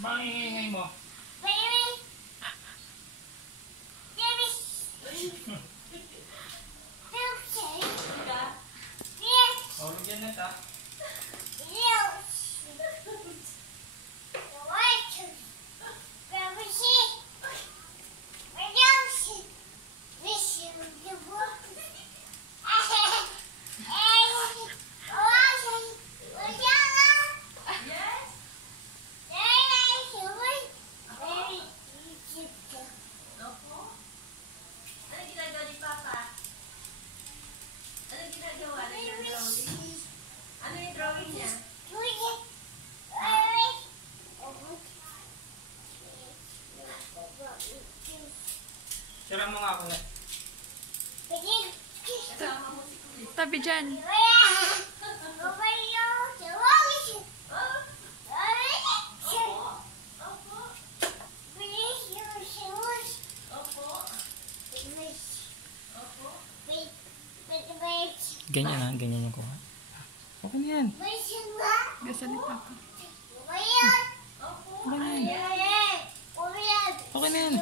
Mangingingay mo. Oh, lugyan na ta. Ano yung drawing niya? Sira mo nga ako na. Tabi dyan. Ganyan yung kuha. Okay na yan. Gasa ni Papa. Okay na yan. Okay na yan.